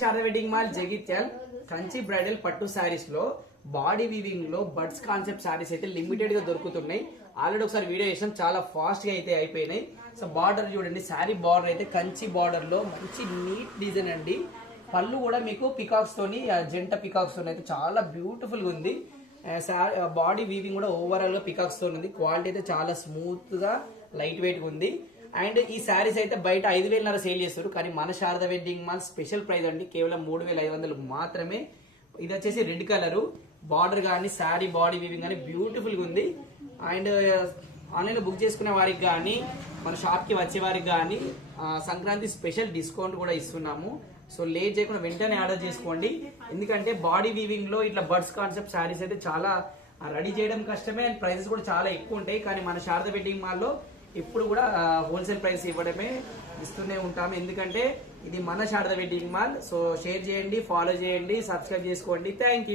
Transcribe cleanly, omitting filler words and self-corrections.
Sharada wedding mall Jagtial Kanchi bridal పట్టు శారీస్ లో body weaving లో బడ్స్ కాన్సెప్ట్ శారీస్ అయితే లిమిటెడ్ గా దొరుకుతున్నాయి. ఆల్రెడీ ఒకసారి వీడియో చేసాం, చాలా ఫాస్ట్ గా అయితే అయిపోయినాయి. సో బార్డర్ చూడండి, శారీ బార్డర్ అయితే కంచి బార్డర్ లో మంచి నీట్ డిజైన్ అండి. పళ్ళు కూడా మీకు పికాక్స్ తోని జంట పికాక్స్ తోని అయితే చాలా బ్యూటిఫుల్ గా ఉంది. బాడీ వీవింగ్ కూడా ఓవరాల్ గా పికాక్స్ తో ఉంది. క్వాలిటీ అయితే చాలా స్మూత్ గా లైట్ వెయిట్ గా ఉంది. అండ్ ఈ శారీస్ అయితే బయట 5,000 సేల్ చేస్తారు, కానీ మన Sharada wedding mall special price అండి, కేవలం 3,500 మాత్రమే. ఇది వచ్చేసి రెడ్ కలర్ బార్డర్ కానీ శారీ బాడీ వీవింగ్ కానీ బ్యూటిఫుల్ గా ఉంది. అండ్ ఆన్లైన్ లో బుక్ చేసుకునే వారికి కానీ మన షాప్ కి వచ్చే వారికి కానీ సంక్రాంతి స్పెషల్ డిస్కౌంట్ కూడా ఇస్తున్నాము. సో లేట్ చేయకుండా వెంటనే ఆర్డర్ చేసుకోండి, ఎందుకంటే బాడీ వీవింగ్ లో ఇట్లా బర్డ్స్ కాన్సెప్ట్ శారీస్ అయితే చాలా రెడీ చేయడం కష్టమే అండ్ ప్రైసెస్ కూడా చాలా ఎక్కువ ఉంటాయి. కానీ మన శారద వెడ్డింగ్ మాల్ లో ఇప్పుడు కూడా హోల్సేల్ ప్రైస్ ఇవ్వడమే ఇస్తూనే ఉంటాము, ఎందుకంటే ఇది మన Sharada wedding mall. So share చేయండి, ఫాలో చేయండి, సబ్స్క్రైబ్ చేసుకోండి. Thank you.